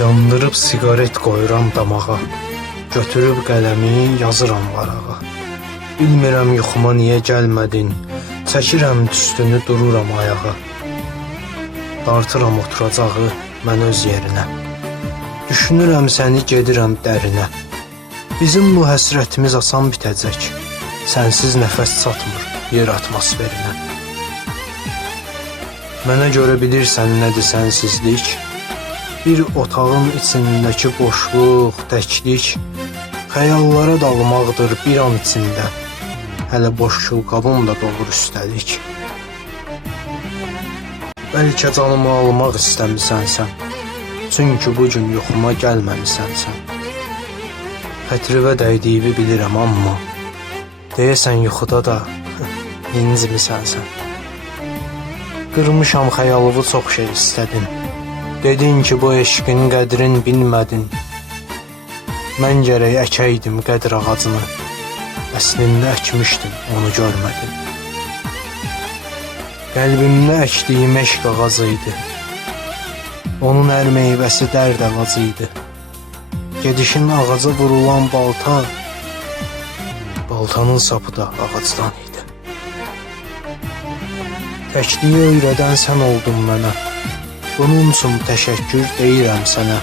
Yandırıb siqaret qoyuram damağa. Götürüb qələmi yazıram varağa. Bilmirəm yuxuma niyə gəlmədin. Çəkirəm tüstünü dururam ayağa. Dartıram oturacağı mən öz yerinə. Düşünürəm səni gedirəm dərinə. Bizim bu həsrətimiz asan bitəcək. Sənsiz nəfəs çatmır yer atmosferinə. Mənə görə bilirsən nədir sənsizlik? Bir otağın içindəki boşluq, təklik xəyallara dalmaqdır bir an içində. Hələ boş külqabım da dolur üstəlik. Bəlkə canımı almaq istəmisən sən. Çünki bu gün yuxuma gəlməmisən sən. Xətrivə dəydiyini bilirəm amma deyəsən yuxuda da incimisən sən. Qırmışam xəyalımı çox şey istədin. Dedin ki bu eşqin qədrin bilmədin. Mən gərək əkəydim qədr ağacını. Əslində əkmişdim, onu görmədin. Qəlbimdə əkdiyim eşq ağacı. Onun ər meyvəsi dərd ağacı idi. Gedişin ağaca vurulan balta, baltanın sapı da ağacdan idi. Təkliyi öyrədən sən oldun mənə. Bunun üçün təşəkkür deyirəm sənə.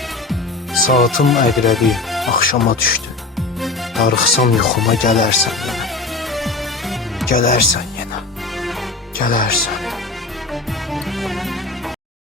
Saatın əqrəbi axşama düşdü. Darıxsam yuxuma gələrsən yenə. Gələrsən yenə. Gələrsən.